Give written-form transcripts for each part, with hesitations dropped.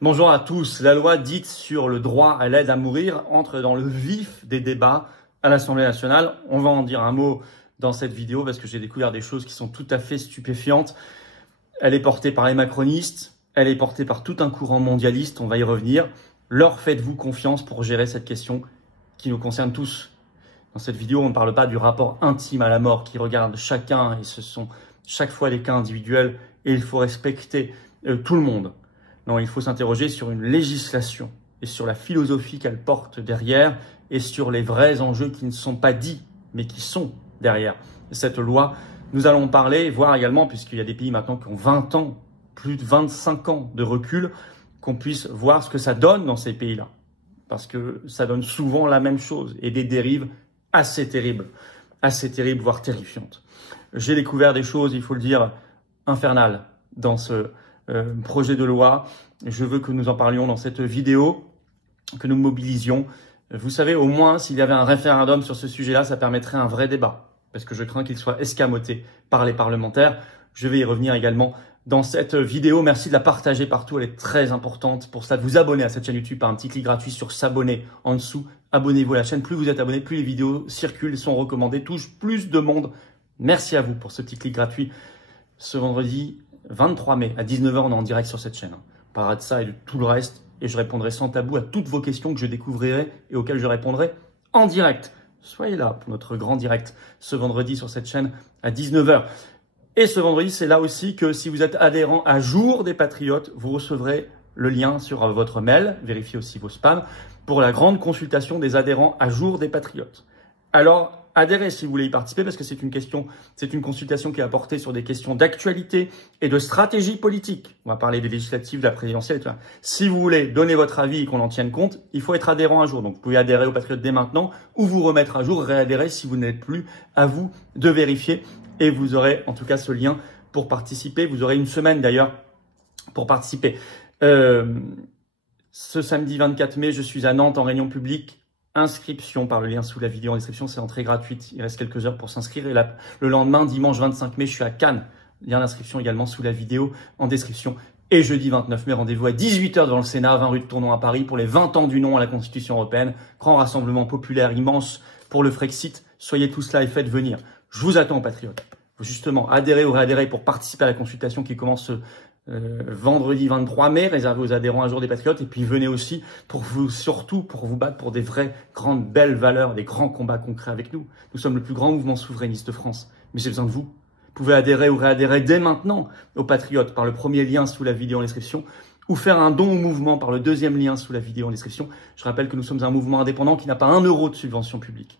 Bonjour à tous. La loi dite sur le droit à l'aide à mourir entre dans le vif des débats à l'Assemblée nationale. On va en dire un mot dans cette vidéo parce que j'ai découvert des choses qui sont tout à fait stupéfiantes. Elle est portée par les macronistes, elle est portée par tout un courant mondialiste, on va y revenir. Leur faites-vous confiance pour gérer cette question qui nous concerne tous? Dans cette vidéo, on ne parle pas du rapport intime à la mort qui regarde chacun et ce sont chaque fois des cas individuels et il faut respecter tout le monde. Non, il faut s'interroger sur une législation et sur la philosophie qu'elle porte derrière et sur les vrais enjeux qui ne sont pas dits, mais qui sont derrière cette loi. Nous allons parler, voir également, puisqu'il y a des pays maintenant qui ont 20 ans, plus de 25 ans de recul, qu'on puisse voir ce que ça donne dans ces pays-là. Parce que ça donne souvent la même chose et des dérives assez terribles, voire terrifiantes. J'ai découvert des choses, il faut le dire, infernales dans ce projet de loi. Je veux que nous en parlions dans cette vidéo, que nous mobilisions. Vous savez, au moins, s'il y avait un référendum sur ce sujet-là, ça permettrait un vrai débat, parce que je crains qu'il soit escamoté par les parlementaires. Je vais y revenir également dans cette vidéo. Merci de la partager partout, elle est très importante. Pour cela, de vous abonner à cette chaîne YouTube par un petit clic gratuit sur s'abonner en dessous. Abonnez-vous à la chaîne. Plus vous êtes abonnés, plus les vidéos circulent, sont recommandées, touchent plus de monde. Merci à vous pour ce petit clic gratuit. Ce vendredi 23 mai à 19 h, on est en direct sur cette chaîne. On parlera de ça et de tout le reste et je répondrai sans tabou à toutes vos questions que je découvrirai et auxquelles je répondrai en direct. Soyez là pour notre grand direct ce vendredi sur cette chaîne à 19 h. Et ce vendredi, c'est là aussi que si vous êtes adhérent à Jour des Patriotes, vous recevrez le lien sur votre mail, vérifiez aussi vos spams, pour la grande consultation des adhérents à Jour des Patriotes. Alors, adhérez si vous voulez y participer parce que c'est une consultation qui est apportée sur des questions d'actualité et de stratégie politique. On va parler des législatives, de la présidentielle et tout ça. Si vous voulez donner votre avis et qu'on en tienne compte, il faut être adhérent à Jour. Donc, vous pouvez adhérer aux Patriotes dès maintenant ou vous remettre à jour, réadhérer si vous n'êtes plus. À vous de vérifier et vous aurez en tout cas ce lien pour participer. Vous aurez une semaine d'ailleurs pour participer. Ce samedi 24 mai, je suis à Nantes en réunion publique. Inscription par le lien sous la vidéo en description, c'est entrée gratuite. Il reste quelques heures pour s'inscrire. Et là, le lendemain, dimanche 25 mai, je suis à Cannes. Lien d'inscription également sous la vidéo en description. Et jeudi 29 mai, rendez-vous à 18 h devant le Sénat, 20 rue de Tournon à Paris, pour les 20 ans du non à la Constitution européenne. Grand rassemblement populaire immense pour le Frexit. Soyez tous là et faites venir. Je vous attends, patriotes. Justement, adhérez ou réadhérez pour participer à la consultation qui commence vendredi 23 mai, réservé aux adhérents à Jour des Patriotes. Et puis venez aussi surtout pour vous battre pour des vraies, grandes, belles valeurs, des grands combats concrets avec nous. Nous sommes le plus grand mouvement souverainiste de France. Mais j'ai besoin de vous. Vous pouvez adhérer ou réadhérer dès maintenant aux Patriotes par le premier lien sous la vidéo en description ou faire un don au mouvement par le deuxième lien sous la vidéo en description. Je rappelle que nous sommes un mouvement indépendant qui n'a pas 1 euro de subvention publique.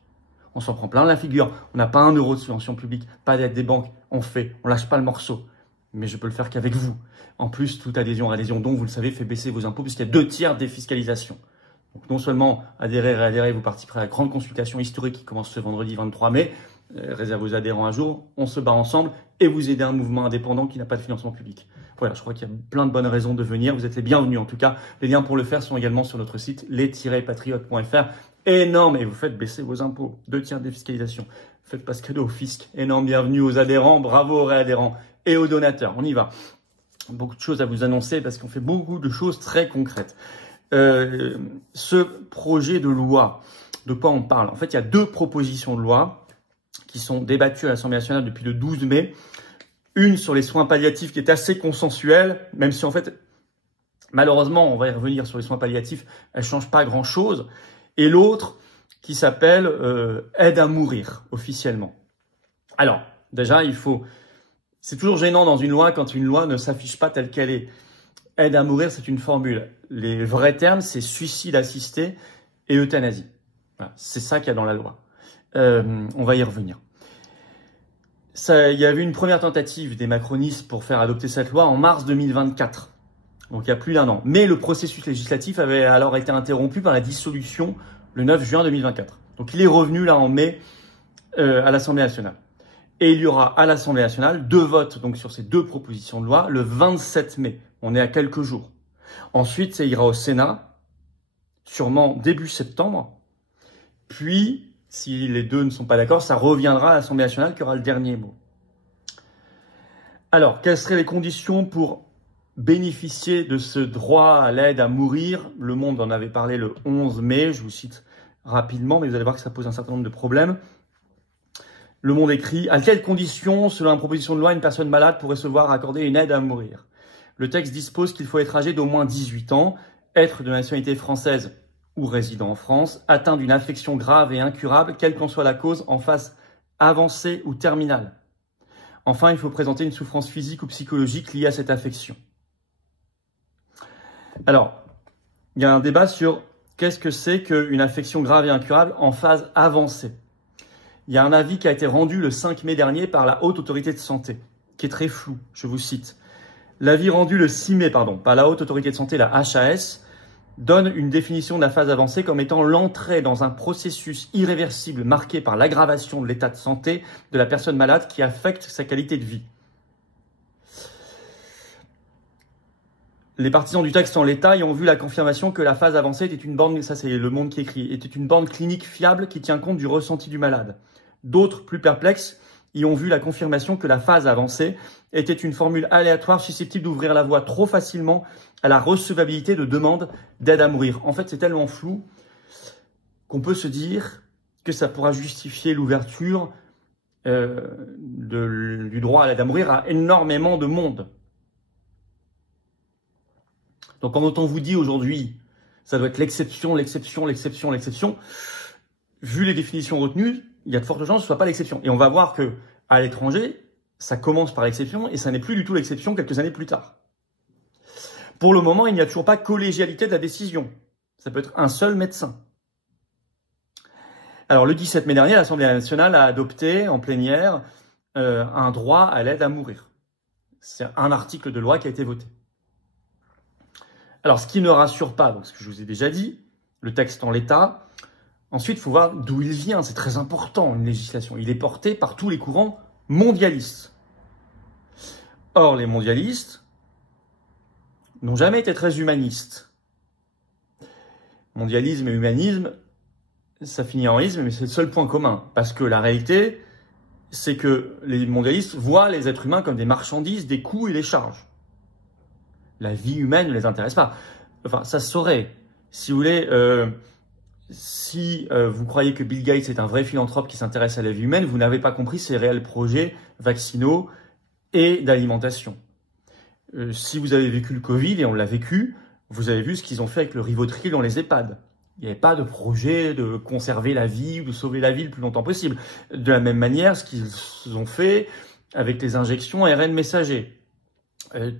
On s'en prend plein la figure. On n'a pas 1 euro de subvention publique, pas d'aide des banques. On lâche pas le morceau. Mais je peux le faire qu'avec vous. En plus, toute adhésion don, vous le savez, fait baisser vos impôts puisqu'il y a 2/3 de défiscalisation. Donc non seulement adhérer, réadhérer, vous participerez à la grande consultation historique qui commence ce vendredi 23 mai, réservé aux adhérents à Jour, on se bat ensemble et vous aidez un mouvement indépendant qui n'a pas de financement public. Voilà, je crois qu'il y a plein de bonnes raisons de venir. Vous êtes les bienvenus en tout cas. Les liens pour le faire sont également sur notre site les-patriotes.fr. Énorme, et vous faites baisser vos impôts. 2/3 de défiscalisation. Faites pas ce cadeau au fisc. Énorme bienvenue aux adhérents, bravo aux réadhérents et aux donateurs. On y va. Beaucoup de choses à vous annoncer parce qu'on fait beaucoup de choses très concrètes. Ce projet de loi, de quoi on parle? En fait, il y a 2 propositions de loi qui sont débattues à l'Assemblée nationale depuis le 12 mai. Une sur les soins palliatifs qui est assez consensuelle, même si en fait, malheureusement, on va y revenir sur les soins palliatifs, elle change pas grand-chose. Et l'autre qui s'appelle aide à mourir officiellement. Alors, déjà, c'est toujours gênant dans une loi quand une loi ne s'affiche pas telle qu'elle est. Aide à mourir, c'est une formule. Les vrais termes, c'est suicide assisté et euthanasie. Voilà, c'est ça qu'il y a dans la loi. On va y revenir. Il y avait une première tentative des macronistes pour faire adopter cette loi en mars 2024. Donc il y a plus d'1 an. Mais le processus législatif avait alors été interrompu par la dissolution le 9 juin 2024. Donc il est revenu là en mai à l'Assemblée nationale. Et il y aura à l'Assemblée nationale 2 votes donc sur ces 2 propositions de loi le 27 mai. On est à quelques jours. Ensuite, ça ira au Sénat, sûrement début septembre. Puis, si les 2 ne sont pas d'accord, ça reviendra à l'Assemblée nationale qui aura le dernier mot. Alors, quelles seraient les conditions pour bénéficier de ce droit à l'aide à mourir. Le Monde en avait parlé le 11 mai, je vous cite rapidement, mais vous allez voir que ça pose un certain nombre de problèmes. Le Monde écrit « À quelles conditions, selon la proposition de loi, une personne malade pourrait se voir accorder une aide à mourir ?» Le texte dispose qu'il faut être âgé d'au moins 18 ans, être de nationalité française ou résident en France, atteint d'une affection grave et incurable, quelle qu'en soit la cause, en phase avancée ou terminale. Enfin, il faut présenter une souffrance physique ou psychologique liée à cette affection. Alors, il y a un débat sur qu'est-ce que c'est qu'une affection grave et incurable en phase avancée. Il y a un avis qui a été rendu le 5 mai dernier par la Haute Autorité de Santé, qui est très flou, je vous cite. L'avis rendu le 6 mai, par la Haute Autorité de Santé, la HAS, donne une définition de la phase avancée comme étant l'entrée dans un processus irréversible marqué par l'aggravation de l'état de santé de la personne malade qui affecte sa qualité de vie. Les partisans du texte en l'état y ont vu la confirmation que la phase avancée était une borne, ça c'est Le Monde qui écrit, était une borne clinique fiable qui tient compte du ressenti du malade. D'autres, plus perplexes, y ont vu la confirmation que la phase avancée était une formule aléatoire susceptible d'ouvrir la voie trop facilement à la recevabilité de demandes d'aide à mourir. En fait, c'est tellement flou qu'on peut se dire que ça pourra justifier l'ouverture du droit à l'aide à mourir à énormément de monde. Donc quand on vous dit aujourd'hui, ça doit être l'exception, l'exception, l'exception, l'exception, vu les définitions retenues, il y a de fortes chances que ce ne soit pas l'exception. Et on va voir que à l'étranger, ça commence par l'exception et ça n'est plus du tout l'exception quelques années plus tard. Pour le moment, il n'y a toujours pas collégialité de la décision. Ça peut être un seul médecin. Alors le 17 mai dernier, l'Assemblée nationale a adopté en plénière un droit à l'aide à mourir. C'est un article de loi qui a été voté. Alors, ce qui ne rassure pas, donc ce que je vous ai déjà dit, le texte en l'état. Ensuite, il faut voir d'où il vient. C'est très important, une législation. Il est porté par tous les courants mondialistes. Or, les mondialistes n'ont jamais été très humanistes. Mondialisme et humanisme, ça finit en isme, mais c'est le seul point commun. Parce que la réalité, c'est que les mondialistes voient les êtres humains comme des marchandises, des coûts et des charges. La vie humaine ne les intéresse pas. Enfin, ça se saurait. Si vous voulez, si vous croyez que Bill Gates est un vrai philanthrope qui s'intéresse à la vie humaine, vous n'avez pas compris ses réels projets vaccinaux et d'alimentation. Si vous avez vécu le Covid, et on l'a vécu, vous avez vu ce qu'ils ont fait avec le Rivotril dans les EHPAD. Il n'y avait pas de projet de conserver la vie ou de sauver la vie le plus longtemps possible. De la même manière, ce qu'ils ont fait avec les injections ARN messager.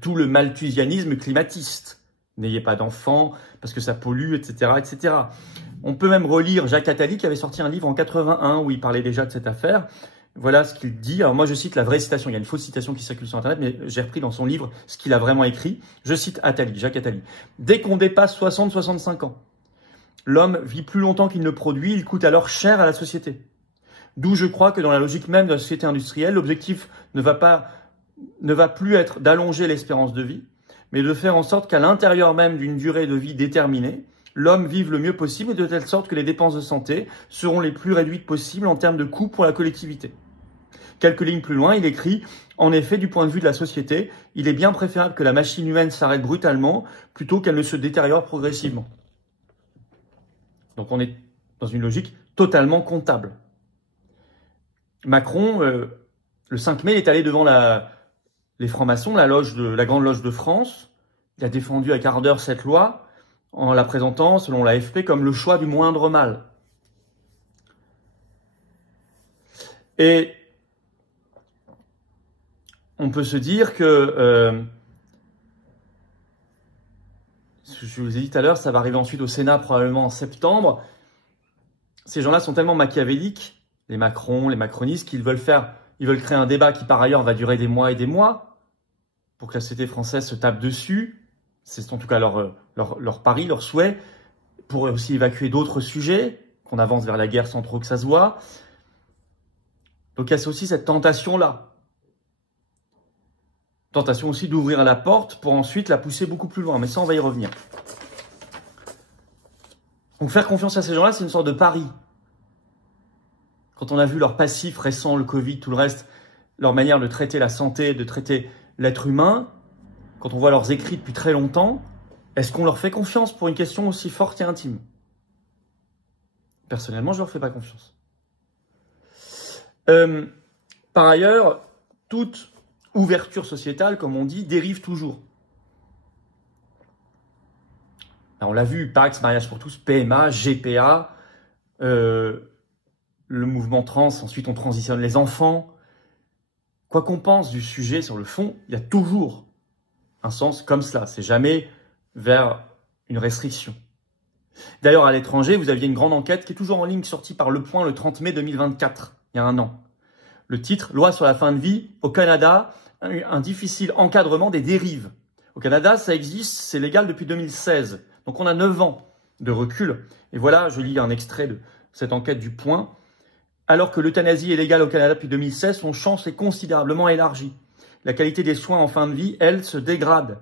Tout le malthusianisme climatiste. N'ayez pas d'enfants parce que ça pollue, etc., etc. On peut même relire Jacques Attali qui avait sorti un livre en 81 où il parlait déjà de cette affaire. Voilà ce qu'il dit. Alors moi, je cite la vraie citation. Il y a une fausse citation qui circule sur Internet, mais j'ai repris dans son livre ce qu'il a vraiment écrit. Je cite Attali, Jacques Attali. « Dès qu'on dépasse 60-65 ans, l'homme vit plus longtemps qu'il ne produit, il coûte alors cher à la société. D'où je crois que dans la logique même de la société industrielle, l'objectif ne va plus être d'allonger l'espérance de vie, mais de faire en sorte qu'à l'intérieur même d'une durée de vie déterminée, l'homme vive le mieux possible et de telle sorte que les dépenses de santé seront les plus réduites possibles en termes de coûts pour la collectivité. » Quelques lignes plus loin, il écrit « En effet, du point de vue de la société, il est bien préférable que la machine humaine s'arrête brutalement plutôt qu'elle ne se détériore progressivement. » Donc on est dans une logique totalement comptable. Macron, le 5 mai, est allé devant les francs-maçons, la Grande Loge de France. Il a défendu à quart d'heure cette loi en la présentant, selon l'AFP, comme le choix du moindre mal. Et on peut se dire que, je vous ai dit tout à l'heure, ça va arriver ensuite au Sénat probablement en septembre. Ces gens-là sont tellement machiavéliques, les Macron, les macronistes, qu'ils veulent créer un débat qui par ailleurs va durer des mois et des mois pour que la société française se tape dessus. C'est en tout cas leur pari, leur souhait, pour aussi évacuer d'autres sujets, qu'on avance vers la guerre sans trop que ça se voit. Donc il y a aussi cette tentation-là. Tentation aussi d'ouvrir la porte pour ensuite la pousser beaucoup plus loin. Mais ça, on va y revenir. Donc faire confiance à ces gens-là, c'est une sorte de pari. Quand on a vu leur passif récent, le Covid, tout le reste, leur manière de traiter la santé, de traiter l'être humain, quand on voit leurs écrits depuis très longtemps, est-ce qu'on leur fait confiance pour une question aussi forte et intime? Personnellement, je ne leur fais pas confiance. Par ailleurs, toute ouverture sociétale, comme on dit, dérive toujours. Alors, on l'a vu, Pax, Mariage pour tous, PMA, GPA, le mouvement trans, ensuite on transitionne les enfants. Quoi qu'on pense du sujet sur le fond, il y a toujours un sens comme cela. C'est jamais vers une restriction. D'ailleurs, à l'étranger, vous aviez une grande enquête qui est toujours en ligne, sortie par Le Point le 30 mai 2024, il y a un an. Le titre, Loi sur la fin de vie, au Canada, un difficile encadrement des dérives. Au Canada, ça existe, c'est légal depuis 2016. Donc on a 9 ans de recul. Et voilà, je lis un extrait de cette enquête du Point. Alors que l'euthanasie est légale au Canada depuis 2016, son champ s'est considérablement élargi. La qualité des soins en fin de vie, elle, se dégrade.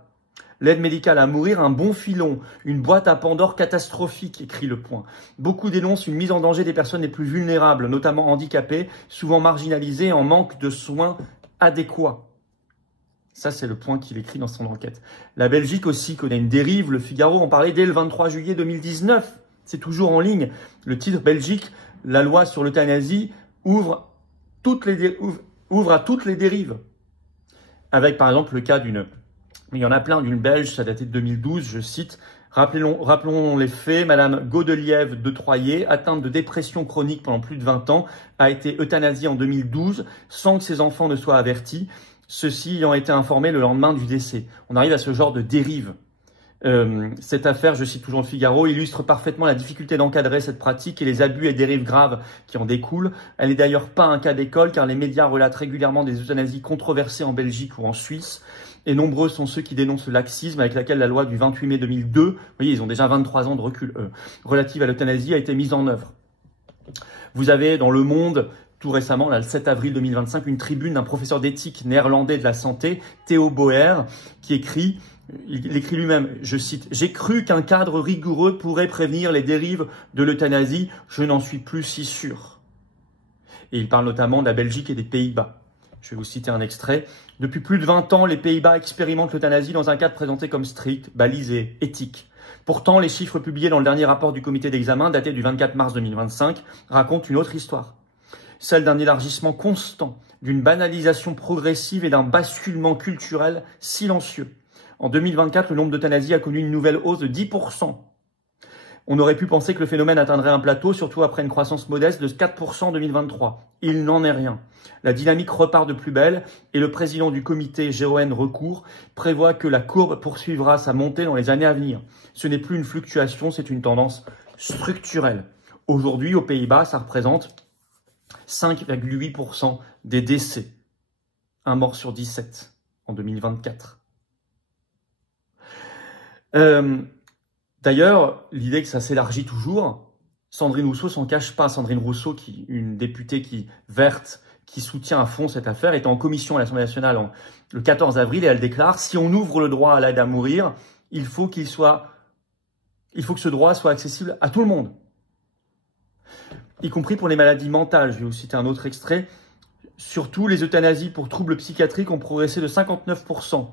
L'aide médicale à mourir, un bon filon, une boîte à Pandore catastrophique, écrit Le Point. Beaucoup dénoncent une mise en danger des personnes les plus vulnérables, notamment handicapées, souvent marginalisées en manque de soins adéquats. Ça, c'est Le Point qu'il écrit dans son enquête. La Belgique aussi connaît une dérive. Le Figaro en parlait dès le 23 juillet 2019. C'est toujours en ligne. Le titre Belgique, la loi sur l'euthanasie ouvre à toutes les dérives. Avec par exemple le cas il y en a plein, d'une Belge, ça datait de 2012, je cite, rappelons les faits, Madame Godeliève de Troyer, atteinte de dépression chronique pendant plus de 20 ans, a été euthanasiée en 2012 sans que ses enfants ne soient avertis, ceux-ci ayant été informés le lendemain du décès. On arrive à ce genre de dérive. Cette affaire, je cite toujours le Figaro, illustre parfaitement la difficulté d'encadrer cette pratique et les abus et dérives graves qui en découlent. Elle n'est d'ailleurs pas un cas d'école car les médias relatent régulièrement des euthanasies controversées en Belgique ou en Suisse. Et nombreux sont ceux qui dénoncent le laxisme avec laquelle la loi du 28 mai 2002, vous voyez, ils ont déjà 23 ans de recul, relative à l'euthanasie a été mise en œuvre. Vous avez dans Le Monde, tout récemment, là, le 7 avril 2025, une tribune d'un professeur d'éthique néerlandais de la santé, Theo Boer, qui écrit... Il écrit lui-même, je cite, « J'ai cru qu'un cadre rigoureux pourrait prévenir les dérives de l'euthanasie, je n'en suis plus si sûr. » Et il parle notamment de la Belgique et des Pays-Bas. Je vais vous citer un extrait. « Depuis plus de 20 ans, les Pays-Bas expérimentent l'euthanasie dans un cadre présenté comme strict, balisé, éthique. Pourtant, les chiffres publiés dans le dernier rapport du comité d'examen, daté du 24 mars 2025, racontent une autre histoire. Celle d'un élargissement constant, d'une banalisation progressive et d'un basculement culturel silencieux. En 2024, le nombre d'euthanasies a connu une nouvelle hausse de 10%. On aurait pu penser que le phénomène atteindrait un plateau, surtout après une croissance modeste de 4% en 2023. Il n'en est rien. La dynamique repart de plus belle et le président du comité, Jérôme Recourt, prévoit que la courbe poursuivra sa montée dans les années à venir. Ce n'est plus une fluctuation, c'est une tendance structurelle. Aujourd'hui, aux Pays-Bas, ça représente 5,8% des décès. Un mort sur 17 en 2024. D'ailleurs, l'idée que ça s'élargit toujours, Sandrine Rousseau s'en cache pas. Sandrine Rousseau, une députée verte qui soutient à fond cette affaire, est en commission à l'Assemblée nationale le 14 avril et elle déclare « Si on ouvre le droit à l'aide à mourir, il faut que ce droit soit accessible à tout le monde. » Y compris pour les maladies mentales. Je vais vous citer un autre extrait. Surtout, les euthanasies pour troubles psychiatriques ont progressé de 59%.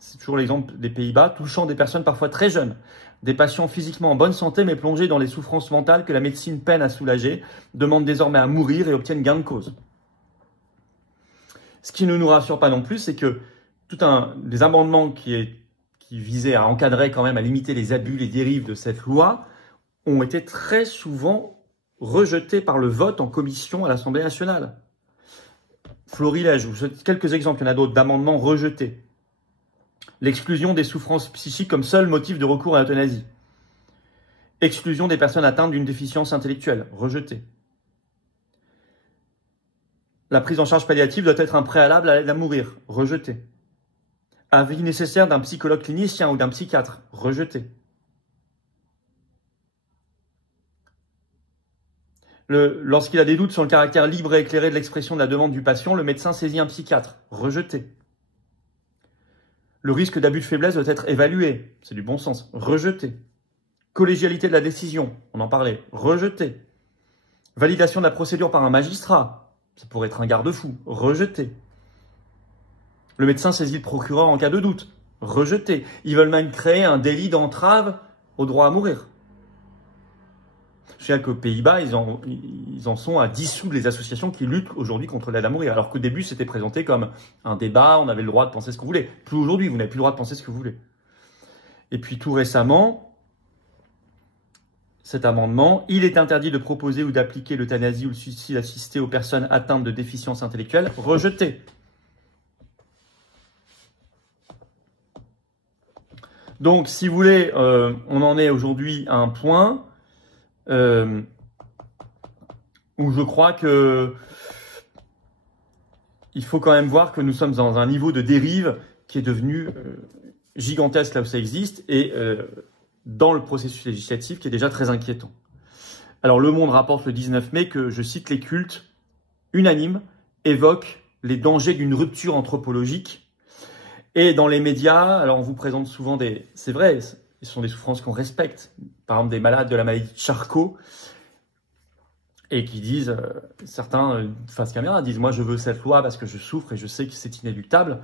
C'est toujours l'exemple des Pays-Bas, touchant des personnes parfois très jeunes, des patients physiquement en bonne santé mais plongés dans les souffrances mentales que la médecine peine à soulager, demandent désormais à mourir et obtiennent gain de cause. Ce qui ne nous rassure pas non plus, c'est que des amendements qui visaient à encadrer quand même, à limiter les abus, les dérives de cette loi, ont été très souvent rejetés par le vote en commission à l'Assemblée nationale. Florilège, je vous donne quelques exemples, il y en a d'autres, d'amendements rejetés. L'exclusion des souffrances psychiques comme seul motif de recours à l'euthanasie. Exclusion des personnes atteintes d'une déficience intellectuelle, rejetée. La prise en charge palliative doit être un préalable à l'aide à mourir, rejeté. Avis nécessaire d'un psychologue clinicien ou d'un psychiatre, rejeté. Lorsqu'il a des doutes sur le caractère libre et éclairé de l'expression de la demande du patient, le médecin saisit un psychiatre, rejeté. Le risque d'abus de faiblesse doit être évalué, c'est du bon sens, rejeté. Collégialité de la décision, on en parlait, rejeté. Validation de la procédure par un magistrat, ça pourrait être un garde-fou, rejeté. Le médecin saisit le procureur en cas de doute, Rejeté. Ils veulent même créer un délit d'entrave au droit à mourir. Je sais qu'aux Pays-Bas, ils en sont à dissoudre les associations qui luttent aujourd'hui contre l'aide à mourir. Alors qu'au début, c'était présenté comme un débat, on avait le droit de penser ce qu'on voulait. Plus aujourd'hui, vous n'avez plus le droit de penser ce que vous voulez. Et puis tout récemment, cet amendement, il est interdit de proposer ou d'appliquer l'euthanasie ou le suicide assisté aux personnes atteintes de déficience intellectuelle, rejeté. Donc, si vous voulez, on en est aujourd'hui à un point où je crois que il faut quand même voir que nous sommes dans un niveau de dérive qui est devenu gigantesque là où ça existe et dans le processus législatif qui est déjà très inquiétant. Alors Le Monde rapporte le 19 mai que, je cite, les cultes unanimes évoquent les dangers d'une rupture anthropologique. Et dans les médias, alors on vous présente souvent c'est vrai, ce sont des souffrances qu'on respecte. Par exemple, des malades de la maladie de Charcot, et qui disent, certains face caméra disent, moi je veux cette loi parce que je souffre et je sais que c'est inéluctable.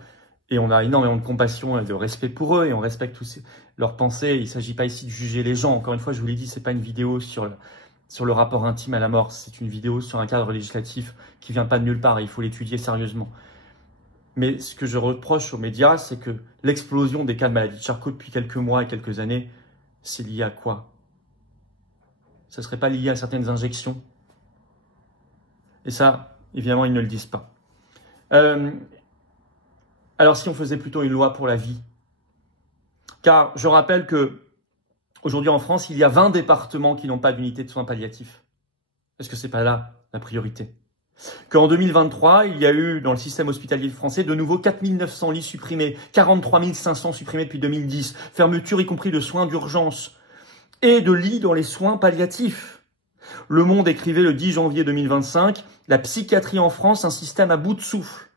Et on a énormément de compassion et de respect pour eux et on respecte tous leurs pensées. Il ne s'agit pas ici de juger les gens. Encore une fois, je vous l'ai dit, c'est pas une vidéo sur le rapport intime à la mort. C'est une vidéo sur un cadre législatif qui vient pas de nulle part et il faut l'étudier sérieusement. Mais ce que je reproche aux médias, c'est que l'explosion des cas de maladie de Charcot depuis quelques mois et quelques années, c'est lié à quoi? Ça ne serait pas lié à certaines injections? Et ça, évidemment, ils ne le disent pas. Alors, si on faisait plutôt une loi pour la vie? Car je rappelle que aujourd'hui en France, il y a 20 départements qui n'ont pas d'unité de soins palliatifs. Est-ce que c'est pas là la priorité? Qu'en 2023, il y a eu dans le système hospitalier français de nouveau 4 900 lits supprimés, 43 500 supprimés depuis 2010, fermeture y compris de soins d'urgence et de lits dans les soins palliatifs. Le Monde écrivait le 10 janvier 2025, la psychiatrie en France, un système à bout de souffle.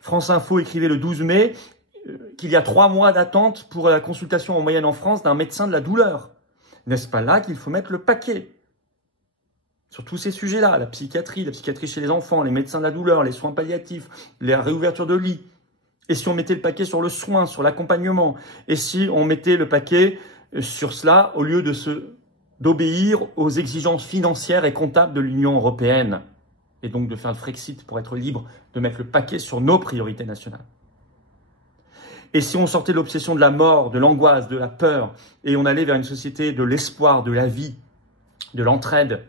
France Info écrivait le 12 mai qu'il y a 3 mois d'attente pour la consultation en moyenne en France d'un médecin de la douleur. N'est-ce pas là qu'il faut mettre le paquet? Sur tous ces sujets-là, la psychiatrie chez les enfants, les médecins de la douleur, les soins palliatifs, les réouvertures de lits. Et si on mettait le paquet sur le soin, sur l'accompagnement? Et si on mettait le paquet sur cela au lieu d'obéir aux exigences financières et comptables de l'Union européenne? Et donc de faire le Frexit pour être libre de mettre le paquet sur nos priorités nationales. Et si on sortait de l'obsession de la mort, de l'angoisse, de la peur, et on allait vers une société de l'espoir, de la vie, de l'entraide,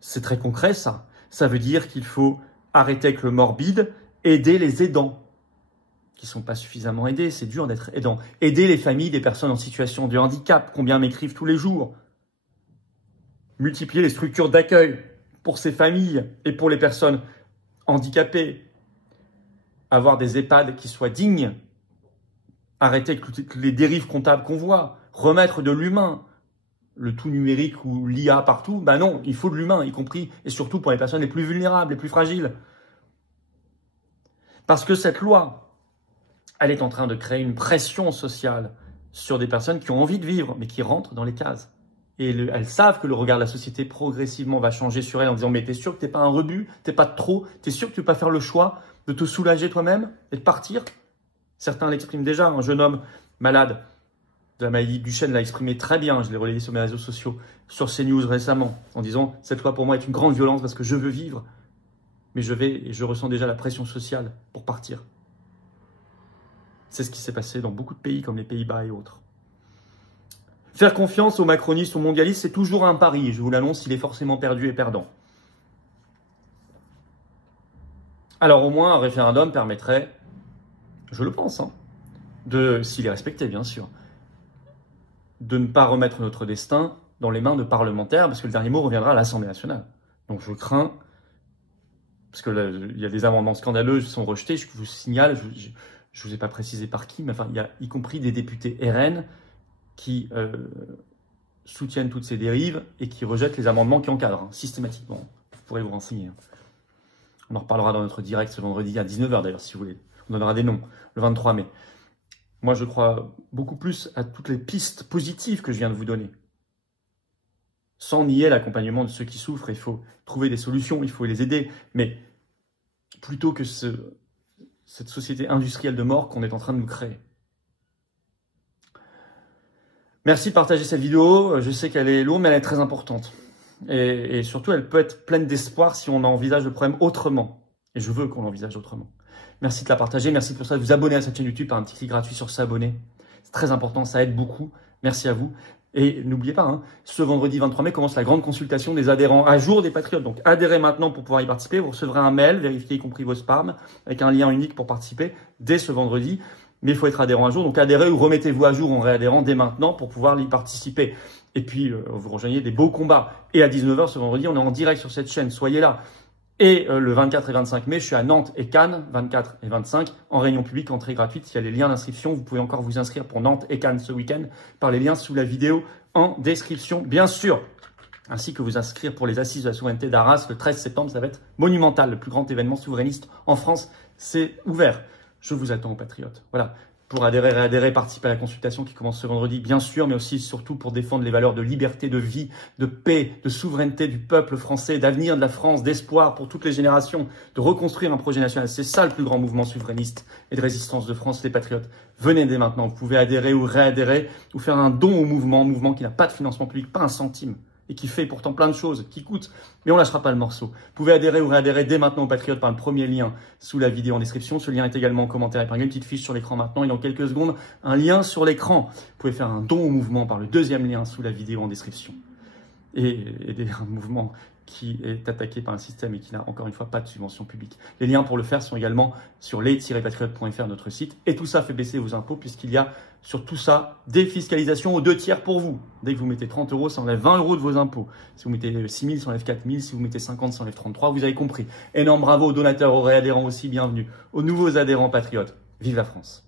c'est très concret ça. Ça veut dire qu'il faut arrêter avec le morbide, aider les aidants, qui ne sont pas suffisamment aidés, c'est dur d'être aidant. Aider les familles des personnes en situation de handicap, combien m'écrivent tous les jours. Multiplier les structures d'accueil pour ces familles et pour les personnes handicapées. Avoir des EHPAD qui soient dignes. Arrêter avec toutes les dérives comptables qu'on voit. Remettre de l'humain. Le tout numérique ou l'IA partout. Ben non, il faut de l'humain, y compris et surtout pour les personnes les plus vulnérables, les plus fragiles. Parce que cette loi, elle est en train de créer une pression sociale sur des personnes qui ont envie de vivre, mais qui rentrent dans les cases. Et elles savent que le regard de la société progressivement va changer sur elles en disant « Mais t'es sûr que t'es pas un rebut? T'es pas de trop? T'es sûr que tu peux pas faire le choix de te soulager toi-même et de partir ?» Certains l'expriment déjà. Un jeune homme malade de la maladie de Duchenne l'a exprimé très bien. Je l'ai relayé sur mes réseaux sociaux, sur CNews récemment, en disant « Cette loi pour moi est une grande violence parce que je veux vivre, mais je ressens déjà la pression sociale pour partir. » C'est ce qui s'est passé dans beaucoup de pays comme les Pays-Bas et autres. Faire confiance aux macronistes, aux mondialistes, c'est toujours un pari. Je vous l'annonce, il est forcément perdu et perdant. Alors au moins, un référendum permettrait, je le pense, s'il est respecté bien sûr, de ne pas remettre notre destin dans les mains de parlementaires, parce que le dernier mot reviendra à l'Assemblée nationale. Donc je crains, parce que là, il y a des amendements scandaleux qui sont rejetés, je vous signale, je ne vous ai pas précisé par qui, mais enfin, il y a y compris des députés RN qui soutiennent toutes ces dérives et qui rejettent les amendements qui encadrent, systématiquement. Vous pourrez vous renseigner. On en reparlera dans notre direct ce vendredi à 19h d'ailleurs, si vous voulez. On donnera des noms, le 23 mai. Moi, je crois beaucoup plus à toutes les pistes positives que je viens de vous donner. Sans nier l'accompagnement de ceux qui souffrent, il faut trouver des solutions, il faut les aider. Mais plutôt que cette société industrielle de mort qu'on est en train de nous créer. Merci de partager cette vidéo. Je sais qu'elle est lourde, mais elle est très importante. Et surtout, elle peut être pleine d'espoir si on envisage le problème autrement. Et je veux qu'on l'envisage autrement. Merci de la partager. Merci pour ça de vous abonner à cette chaîne YouTube par un petit clic gratuit sur s'abonner. C'est très important, ça aide beaucoup. Merci à vous. Et n'oubliez pas, ce vendredi 23 mai commence la grande consultation des adhérents à jour des Patriotes. Donc adhérez maintenant pour pouvoir y participer. Vous recevrez un mail, vérifiez y compris vos spams, avec un lien unique pour participer dès ce vendredi. Mais il faut être adhérent à jour. Donc adhérez ou remettez-vous à jour en réadhérant dès maintenant pour pouvoir y participer. Et puis vous rejoignez des beaux combats. Et à 19 h ce vendredi, on est en direct sur cette chaîne. Soyez là. Et le 24 et 25 mai, je suis à Nantes et Cannes, 24 et 25, en réunion publique, entrée gratuite. Il y a les liens d'inscription. Vous pouvez encore vous inscrire pour Nantes et Cannes ce week-end par les liens sous la vidéo en description, bien sûr. Ainsi que vous inscrire pour les assises de la souveraineté d'Arras le 13 septembre. Ça va être monumental. Le plus grand événement souverainiste en France, c'est ouvert. Je vous attends aux Patriotes. Voilà. Pour adhérer, réadhérer, participer à la consultation qui commence ce vendredi, bien sûr, mais aussi surtout pour défendre les valeurs de liberté, de vie, de paix, de souveraineté du peuple français, d'avenir de la France, d'espoir pour toutes les générations, de reconstruire un projet national. C'est ça le plus grand mouvement souverainiste et de résistance de France, les Patriotes. Venez dès maintenant. Vous pouvez adhérer ou réadhérer ou faire un don au mouvement qui n'a pas de financement public, pas un centime. Et qui fait pourtant plein de choses, qui coûtent, mais on ne lâchera pas le morceau. Vous pouvez adhérer ou réadhérer dès maintenant aux Patriotes par le premier lien sous la vidéo en description. Ce lien est également en commentaire épinglé, une petite fiche sur l'écran maintenant et dans quelques secondes, un lien sur l'écran. Vous pouvez faire un don au mouvement par le deuxième lien sous la vidéo en description. Et aider un mouvement qui est attaqué par un système et qui n'a encore une fois pas de subvention publique. Les liens pour le faire sont également sur les-patriotes.fr, notre site. Et tout ça fait baisser vos impôts puisqu'il y a sur tout ça défiscalisation aux 2/3 pour vous. Dès que vous mettez 30 €, ça enlève 20 € de vos impôts. Si vous mettez 6 000, ça enlève 4 000. Si vous mettez 50, ça enlève 33. Vous avez compris. Énorme bravo aux donateurs, aux réadhérents aussi, bienvenue. Aux nouveaux adhérents patriotes. Vive la France!